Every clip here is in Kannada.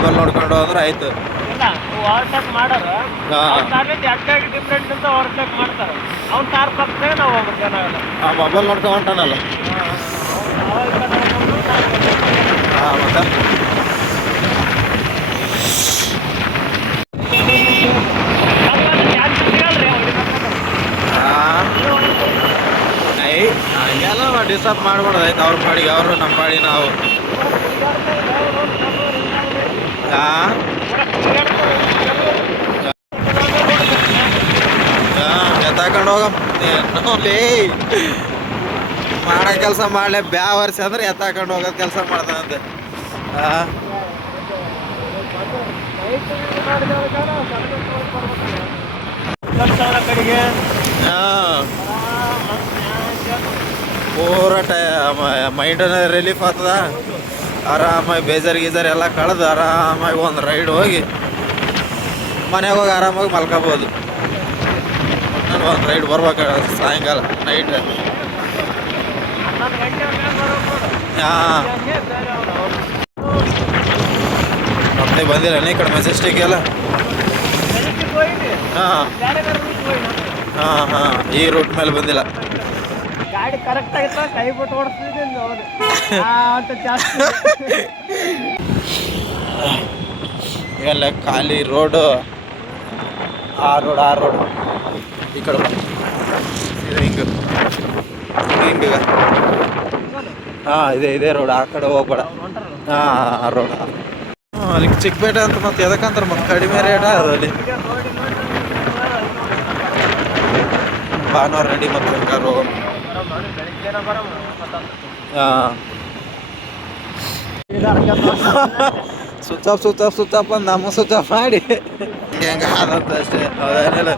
ಮೊಬೈಲ್ ನೋಡ್ಕೊಂಡು ಹೋದ್ರೆ ಆಯ್ತು. ಓವರ್ಟೇಕ್ ಮಾಡೋರು ಡಿಫ್ರೆಂಟ್ ಅಂತ ಓವರ್ಟೇಕ್ ಮಾಡ್ತಾರೆ. ಅವ್ನು ಕಾರ್ ಪಕ್ಕದಾಗ ನಾವು ಹೋಗ್ಬೇಕು ಏನಾಗಲ್ಲ. ಮೊಬೈಲ್ ನೋಡ್ಕೊಂಡು ಹೊಂಟಾನಲ್ಲ. ಮತ್ತೆ ಹಂಗೆಲ್ಲ ಡಿಸ್ಟರ್ಬ್ ಮಾಡ್ಬಿಡೋದು ಆಯ್ತು. ಅವ್ರ ಪಾಡಿಗೆ ಅವರು, ನಮ್ಮ ಪಾಡಿ ನಾವು. ಎತ್ತಾಕೊಂಡು ಹೋಗಲೇ ಮಾಡೋ ಕೆಲಸ ಮಾಡಲೇ ಬ್ಯಾವರ್ಸ ಅಂದ್ರೆ ಎತ್ತಾಕೊಂಡು ಹೋಗೋದು ಕೆಲಸ ಮಾಡ್ತಾನಂತೆ. ಪೂರ ಮೈಂಡ್ ರಿಲೀಫ್ ಆಗ್ತದ. ಆರಾಮಾಗಿ ಬೇಜಾರು ಗೀಜಾರು ಎಲ್ಲ ಕಳೆದು ಆರಾಮಾಗಿ ಒಂದು ರೈಡ್ ಹೋಗಿ ಮನೆಗೆ ಹೋಗಿ ಆರಾಮಾಗಿ ಮಲ್ಕೋಬೋದು. ನಾನು ಒಂದು ರೈಡ್ ಬರ್ಬೇಕು ಸಾಯಂಕಾಲ ನೈಟ್. ಹಾಂ ಮತ್ತೆ ಬಂದಿಲ್ಲ ಈ ಕಡೆ ಮೆಜೆಸ್ಟಿಕ್ ಎಲ್ಲ. ಹಾಂ ಹಾಂ ಹಾಂ ಈ ರೂಟ್ ಮೇಲೆ ಬಂದಿಲ್ಲ. ಗಾಡಿ ಕರೆಕ್ಟ್ ಆಗಿತ್ತ ಕೈ ಬಿಟ್ಟು ಓಡಿಸ್ತಿದ್ದೀನಿ ಅಂತ ಜಾಸ್ತಿ. ಇವೆಲ್ಲ ಖಾಲಿ ರೋಡು. ಆ ರೋಡ್ ಈ ಕಡೆ ಹಿಂಗೆ ಹಿಂಗೆ. ಹಾಂ ಇದೇ ರೋಡ್. ಆ ಕಡೆ ಹೋಗ್ಬೇಡ. ಹಾಂ ಆ ರೋಡ್. ಅಲ್ಲಿ ಚಿಕ್ಕಪೇಟೆ ಅಂತ ಮತ್ತೆ ಎದಕ್ಕಂತಾರೆ ಮತ್ತೆ ಕಡಿಮೆ ರೇಟ ಅದು ಅಲ್ಲಿ. ಭಾನುವಾರ ರೆಡಿ ಮತ್ತೆ ಕಾರು. ಹಾಂ ಸುತ್ತಪ್ಪ ನಮ್ಮ ಸುತ್ತ ಮಾಡಿ ಹೆಂಗೆ ಆದಂತ ಅಷ್ಟೇ. ಅದೇನಿಲ್ಲ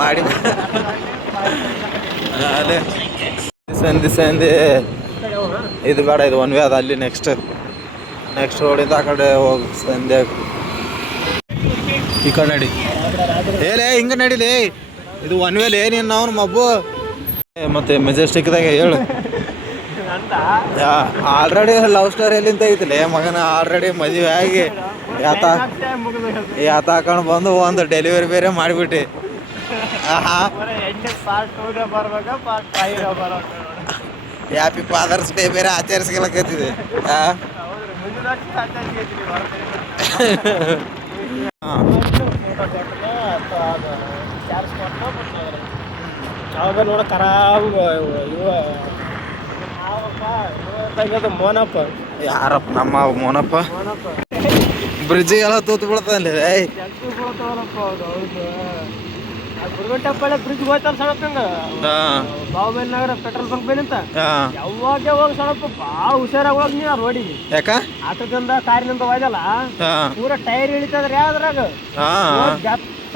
ಮಾಡಿ ಅಲ್ಲೇ ಸಂಧಿ ಇದು ಬೇಡ, ಇದು ಒನ್ ವೇ ಅದ. ಅಲ್ಲಿ ನೆಕ್ಸ್ಟ್ ರೋಡಿಂದ ಆ ಕಡೆ ಹೋಗಿ ಸಂಧೆ ಈ ಕಡೆ ನಡಿ. ಏಲೇ ಹಿಂಗೆ ನಡಿಲಿ, ಇದು ಒನ್ ವೇಲಿ ಏನೇನು ನಾವು ಮಬ್ಬು. ಮತ್ತೆ ಮೆಜೆಸ್ಟಿಕ್ದಾಗ ಹೇಳು. ಆಲ್ರೆಡಿ ಲವ್ ಸ್ಟೋರಿ ಎಲ್ಲಿಂದ ಐತಿಲ್ಲ ಮಗನ. ಆಲ್ರೆಡಿ ಮದುವೆ ಆಗಿ ಹಾಕೊಂಡು ಬಂದು ಒಂದು ಡೆಲಿವರಿ ಬೇರೆ ಮಾಡಿಬಿಟ್ಟು ಹ್ಯಾಪಿ ಫಾದರ್ಸ್ ಡೇ ಬೇರೆ ಆಚರಿಸ್ಕೊಳಕತ್ತಿದೆ. ಅವಾಗ ನೋಡ ಖರಾಬ್ ಮೋನಪ್ಪ. ಯಾರಪ್ಪ ನಮ್ಮ ಮೋನಪ್ಪ. ಬ್ರಿಡ್ಜಿಗೆಲ್ಲ ತೂತು ಬೀಳ್ತಲ್ಲ. ಗುರುಗಟ್ಟಪ್ಪಳೆ ಬ್ರಿಡ್ಜ್ ಹೋಯ್ತಲ್ಲ ಸಣಪ್ಪಂಗ ಬಾಹುಬಲಿ ನಗರ ಪೆಟ್ರೋಲ್ ಬಂಕ್ ಬೇರೆ ಅಂತ. ಯಾವಾಗ ಹೋಗಿ ಸಣಪ್ಪ ಭಾಳ ಹುಷಾರಾಗಿ ಹೋಗಿ ನೀ ರೋಡಿಗೆ. ಯಾಕ ಆಟದಿಂದ ಕಾರಿನಿಂದ ಹೋಯ್ದಲ್ಲ ಪೂರ ಟೈರ್ ಇಳಿತದ್ರಿ ಅದ್ರಾಗ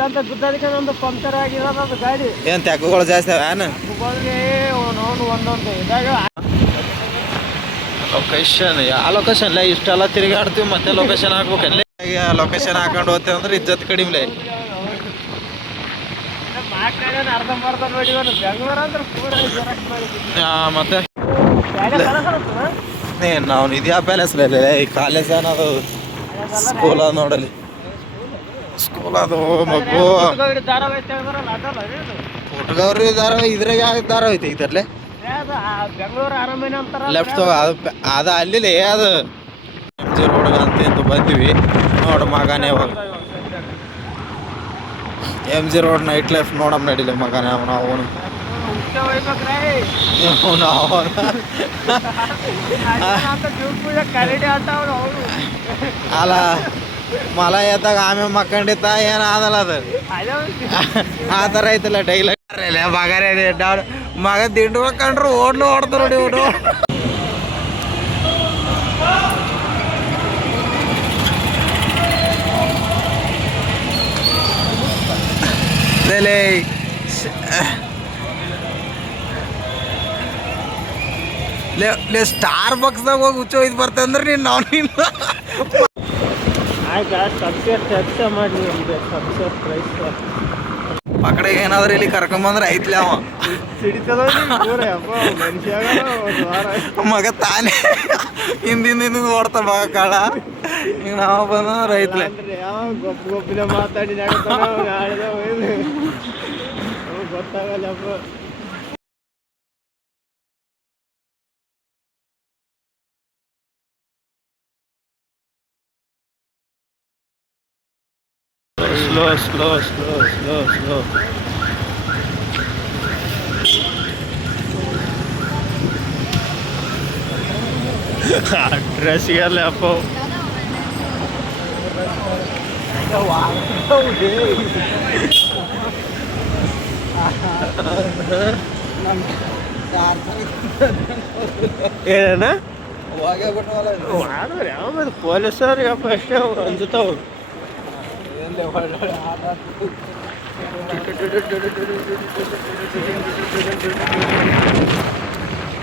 ಅಂತ ಬಿದ್ದದಕ್ಕೆ ನಂದು ಪಂಕ್ಚರ್ ಆಗಿರೋದು ಗಾಡಿ. ಏನ್ ತೆಕ್ಕಗಳು ಜಾಸ್ತಿ ಅವನು ಒಂದೊಂದು ಇದಾಗ ಲೊಕೇಶನ್. ಯಾವ ಲೊಕೇಶನ್ ಇಷ್ಟೆಲ್ಲ ತಿರುಗಾಡ್ತೀವಿ ಮತ್ತೆ ಲೊಕೇಶನ್ ಹಾಕ್ಬೇಕಲ್ಲ. ಲೊಕೇಶನ್ ಹಾಕೊಂಡು ಹೋಗ್ತೇವೆ ಅಂದ್ರೆ ಇಜ್ಜತ್ ಕಡಿಮೆ. ಅರ್ಧಂಬರ್ಧ ನೋಡಿ ಬೆಂಗಳೂರು ಅಂದ್ರೆ ಪೂರ ಮತ್ತೆ ನಾವು ಇದ್ಯಾ ಪ್ಯಾಲೇಸ್ ಈ ಕಾಲೇಜ್ ಅನ್ನೋದು ಸ್ಕೂಲ್ ಅದ ನೋಡಲಿ. ಸ್ಕೂಲ್ ಅದು ಮಗು ಪುಟ್ಗೌರಿ ಧಾರಾವಾಹಿ ಇದ್ರಾಗ ಯಾವ ಧಾರಾವಾಹಿ ಐತಿ ಇದರ್ಲೆ ಬೆಂಗಳೂರು ಅರಮನೆ ಅಂತಾರ ಲೆಫ್ಟ್ ಅದು ಅಲ್ಲಿ ಅದು MG ರೋಡ್ ಅಂತ ಬಂದ್ವಿ ನೋಡು ಮಗನೇ. ಹೋಗಿ MG ರೋಡ್ ನೈಟ್ ಲೈಫ್ ನೋಡಮ್ ನಡಿಲ್ಲ ಮಗನೇ. ಅವನು ಅಲ್ಲ ಮಲ ಎದ್ದಾಗ ಆಮೇಲೆ ಮಕ್ಕಂಡಿತ್ತ ಏನು ಆದಲ್ಲ ಅದು ಆ ಥರ ಐತಲ್ಲ ಡೈಲಾಗ್. ಮಗರೇ ಮಗ ದಿಂಡು ಕಂಡ್ರು ಓಡ್ತಾರ ನೋಡಿ ಇವರು. ಸ್ಟಾರ್ ಬಾಕ್ಸ್ದಾಗ ಹೋಗಿ ಹುಚ್ಚ ಒಯ್ದು ಬರ್ತಂದ್ರೆ ನೀನು ನಾವು ಆಯ್ತು ಸಬ್ಸಿಡಿ ಮಾಡಿ ಸಬ್ಸಿಡಿ ಪ್ರೈಸ್ ಪಕಡೆಗೆ ಏನಾದ್ರು ಇಲ್ಲಿ ಕರ್ಕೊಂಬಂದ್ರೆ ಐತ್ಲಿ ಅವ ಸಿಡಿತದ ಮನುಷ್ಯ ಮಗ ತಾನೇ ಹಿಂದಿಂದ ಓಡ್ತಾ ಮಗ ಕಾಳ ಈಗ ನಾವು ಬಂದ್ರೆ ಐತ್ಲೆ ಯಾವ ಗೊಪ್ಪಿನ ಮಾತಾಡಿ ಗೊತ್ತಾಗಲ್ಲಪ್ಪ. Slow slow slow slow slow dress ಸಿಗಲ್ಲ ಅಪ್ಪ. ಏನ ಯಾವ ಪೊಲೀಸವ್ರಿಗೆ ಅಪ್ಪ ಅಷ್ಟೇ ಅನ್ಸುತ್ತಾವ.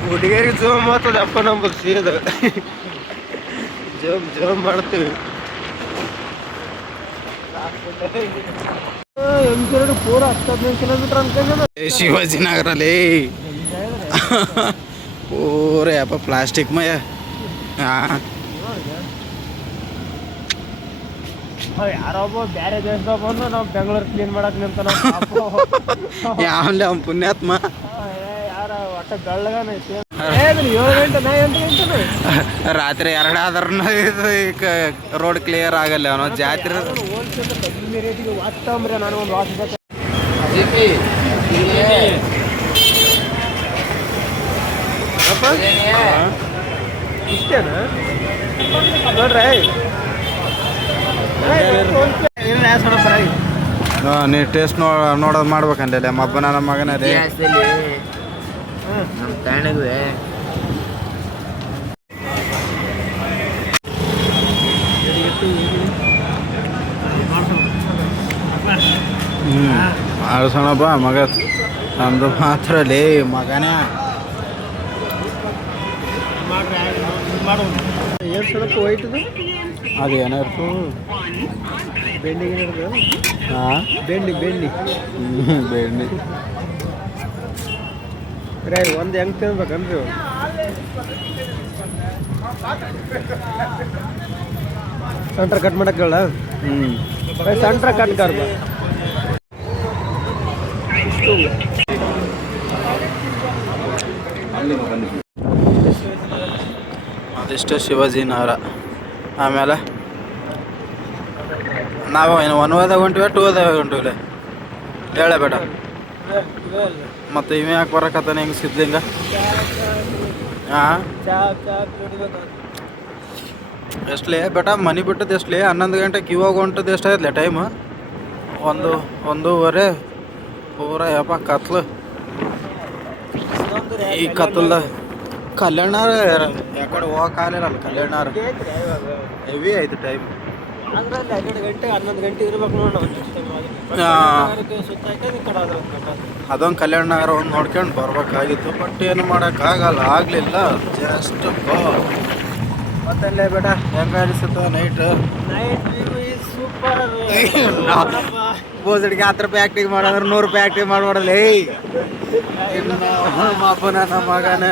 ಹುಡುಗಿಯರಿಗೆ ಜೋಮ್ ಮಾಡ್ತದೆ ಅಪ್ಪ ನಮ್ಗೆ ಸೀದ ಜೋಮ್ ಮಾಡ್ತೀವಿ. ಪೂರ 15 ಕಿಲೋಮೀಟರ್ ಅನ್ಕೊಂಡ ಶಿವಾಜಿನಗರಲ್ಲಿ ಪೂರ ಯಪ್ಪ ಪ್ಲಾಸ್ಟಿಕ್ ಮಯ. ಯಾರೊಬ್ಬ ಬೇರೆ ದೇಶದಾಗ ಬಂದು ನಾವು ಬೆಂಗಳೂರು ಕ್ಲೀನ್ ಮಾಡಕ್ ನಿಂತ ಯಾವಲ್ಲಿ ಅವ್ನ ಪುಣ್ಯಾತ್ಮ ಯಾರ ಒಟ್ಟ ಬೆಳ್ಳಗನ 7 ಗಂಟೆ ನಾ 8 ಗಂಟೆ ರಾತ್ರಿ 2 ಆದ್ರೂ ರೋಡ್ ಕ್ಲಿಯರ್ ಆಗಲ್ಲ ಅವನು ಜಾತ್ರೆ ಕಡಿಮೆ ರೇಟಿಗೆ ವಾಚ್ತಂಬ್ರೆ ನಾನು ಒಂದು ವಾಚ್ ಇಷ್ಟೇನಾ ನೋಡ್ರಿ. ನೀ ಟೇಸ್ಟ್ ನೋಡೋದು ಮಾಡ್ಬೇಕಂದ್ರೆ ಮಬ್ಬ ನನ್ನ ಮಗನ ರೀ. ನಮ್ಮ ತಾಣಗೂ ಆಡ್ಸೋಣಪ್ಪ ಮಗ ನಮ್ದು ಮಾತ್ರ ಲೇ ಮಗನೇ. ಏನು ಸ್ವಲ್ಪ ಹೋಯ್ತದ ಅದು ಏನಾಯ್ತು ಬೆಂಡಿಗೆ ಹಾಂ ಬೆಂಡಿ ಬೆಂಡಿ ರೈ ಒಂದು ಹೆಂಗೆ ತಿನ್ಬೇಕನ್ರಿ ಸೆಂಟ್ರ್ ಕಟ್ ಮಾಡಕ್ಕೆ ಹೇಳ. ಸೆಂಟ್ರ್ ಕಟ್ ಕರ್ಬ ಅದಿಷ್ಟು ಶಿವಾಜಿನಗರ. ಆಮೇಲೆ ನಾವು ಏನು 1 ವದಾಗ ಹೊಂಟಿವೆ 2 ವದಾಗ ಹೊಂಟಿವಿ ಹೇಳ ಬೇಡ. ಮತ್ತು ಇವೆ ಯಾಕೆ ಬರಕತ್ತಾನೆ ಹೆಂಗೆ ಸಿದ್ಲಿಂಗ? ಹಾಂ ಎಷ್ಟಲೇ ಬೇಟ ಮನೆ ಬಿಟ್ಟದ್ದು ಎಷ್ಟಲೇ? 11 ಗಂಟೆಗೆ ಇವಾಗ ಹೊಂಟದ್ದು ಎಷ್ಟಾಗೈತ್ಲೆ ಟೈಮು? 1:30 ಪೂರ ಯಪ್ಪ ಕತ್ಲು. ಈ ಕತ್ಲದ ಕಲ್ಯಾಣಾರ ಯಾಕಡೆ ಹೋಗಕ್ಕಾಗಲಿಲ್ಲ. ಕಲ್ಯಾಣಾರ ಹೆವಿ ಆಯ್ತು ಟೈಮ್. 12 ಗಂಟೆ 11 ಗಂಟೆ ಇರ್ಬೇಕು ನೋಡಿ. ಅದೊಂದು ಕಲ್ಯಾಣ ನಗರ ಒಂದು ನೋಡ್ಕೊಂಡು ಬರ್ಬೇಕಾಗಿತ್ತು. ಬಟ್ ಏನು ಮಾಡೋಕ್ಕಾಗಲ್ಲ, ಆಗಲಿಲ್ಲ. ಜಸ್ಟ್ ಮತ್ತಲ್ಲೇ ಬೇಡ ಹೆಂಗೆ ಅನಿಸುತ್ತೆ ನೈಟ್ ಸೂಪರ್. ಬೋಸಡಿಗೆ 10 ರೂಪಾಯಿ ಆ್ಯಕ್ಟಿಂಗ್ ಮಾಡೋದ್ರೆ 100 ರೂಪಾಯಿ ಆ್ಯಕ್ಟಿಂಗ್ ಮಾಡ್ಬಿಡಲ್ಲ. ಮಾಪನ ನಮ್ಮ ಮಗನ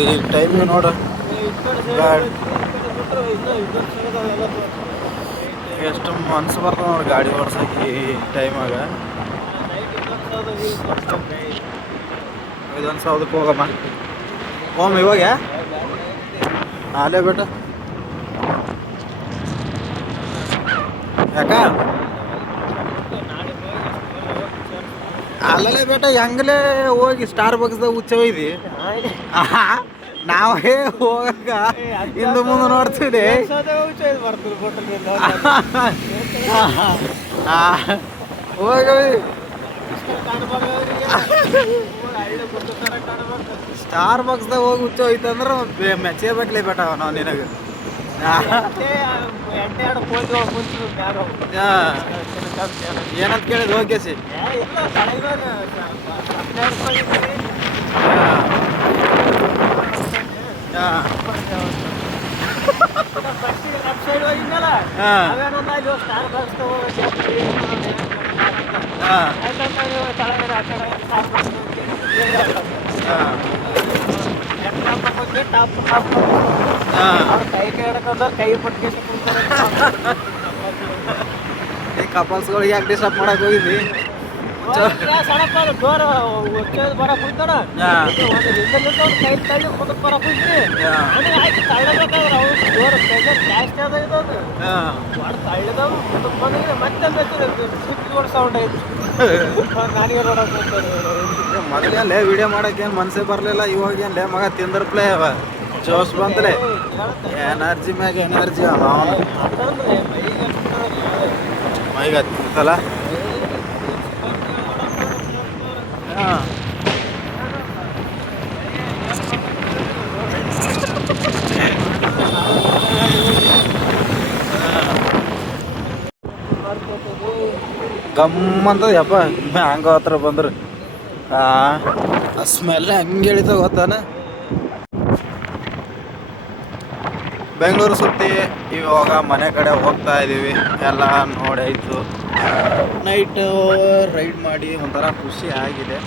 ಈ ಟೈಮ್ ನೋಡು ಎಷ್ಟು ಮನ್ಸು ಬರ್ತದೆ ನೋಡಿ ಗಾಡಿ ಓಡ್ಸಕ್ಕೆ ಈ ಟೈಮಾಗ. 5,000ಕ್ಕೆ ಹೋಗಮ್ಮ ಇವಾಗ ಅಲ್ಲೇ ಬೇಟ ಯಾಕ ಅಲ್ಲೇ ಬೇಟ ಹೆಂಗಲೇ ಹೋಗಿ ಸ್ಟಾರ್ ಬಕ್ಸ್ದಾಗ ಹುಚ್ಚ ಒಯ್ದಿ ನಾವೇ ಹೋಗಕ್ಕ ಹಿಂದೆ ಮುಂದೆ ನೋಡ್ತೀವಿ. ಹೋಗಿ ಸ್ಟಾರ್ ಬಾಕ್ಸ್ದಾಗ ಹೋಗಿ ಹುಚ್ಚ ಹೋಯ್ತಂದ್ರೆ ಮೆಚ್ಚೇಬೇಕಲೇ ಬೇಟ ನಾವು ನಿನಗೆ. ಏನಂತ ಕೇಳಿದ್ ಹೋಗ್ಯಸಿ ಹಾಂ ಅವೇನೊಂದು ಅಲ್ಲಿ ಸ್ಟಾರ್ ಬಾಕ್ಸ್ ಹಾಂ ಆಯ್ತಂತ ನೀವು ತಳಗಡೆ ಆ ಕಡೆ ಸ್ಟಾರ್ ಬಾಕ್ಸ್ ಟಾಪ್ ಹಾಂ ಕೈ ಹಿಡ್ಕೊಂಡು ಕೈ ಪಟ್ಕೇಸಿ ಕುಂತಾರೆ ಈ ಕಪಲ್ಸ್ಗಳಿಗೆ ಯಾಕೆ ಡಿಸ್ಟರ್ಬ್ ಮಾಡಕ್ಕೆ ಹೋಗಿದ್ವಿ ಸಡಪ್ಪ ಡೋರ್ ಬರಕ್ ಕುಂತಾನ ಹಾಂ ಒಂದು ಹಿಂದಲ್ಲಿಂದ ಒಂದು ಕೈ ತಳ್ಳಿ ಮುಂದಕ್ಕೆ ಬರಕ್ ಕುಂತ್ರಿ ಹಾಂ ಅವನಿಗೆ ಆಯ್ತು ತಳ್ಳಬೇಕಾದ್ರೆ ಅವ್ರು ಡೋರ್ ಪ್ರೆಷರ್ ಜಾಸ್ತಿ ಅದ ಇದ್ದದು ಹಾಂ ಹೊಡ್ ತಳ್ಳಿದವು ಮುಂದಕ್ಕೆ ಬಂದ್ರೆ ಮತ್ತೆ ಸ್ವಿಚ್ ಬೋರ್ಡ್ ಸೌಂಡ್ ಐತಿ ನಾನಿಗೆ ನೋಡಕ್ ಹೋಗ್ತಾರೆ ಮೊದಲೇ ವಿಡಿಯೋ ಮಾಡಕ್ಕೆ ಏನು ಮನಸ್ಸೇ ಬರಲಿಲ್ಲ ಇವಾಗ ಏನ್ಲೇ ಮಗ ತಿಂದ್ರಪ್ಲೇ ಅವ ಜೋಶ್ ಬಂತಲೇ ಎನರ್ಜಿ ಮ್ಯಾಗ ಎನರ್ಜಿ ಅವನು ಅಂತಂದ್ರೆ ಮೈಗೆ ಹತ್ತಿತ್ತಲ್ಲ ಹಾಂ ಗಮ್ಮಂತ ಯಪ್ಪ ಹಂಗ ಹತ್ರ ಬಂದ್ರು ಆ ಸ್ಮೆಲ್ ಹೆಂಗೆ ಹೇಳಿದ ಗೊತ್ತಾನ ಬೆಂಗಳೂರು ಸುತ್ತಿ ಇವಾಗ ಮನೆ ಕಡೆ ಹೋಗ್ತಾ ಇದ್ದೀವಿ ಎಲ್ಲ ನೋಡಾಯ್ತು ನೈಟ್ ರೈಡ್ ಮಾಡಿ ಒಂಥರ ಖುಷಿ ಆಗಿದೆ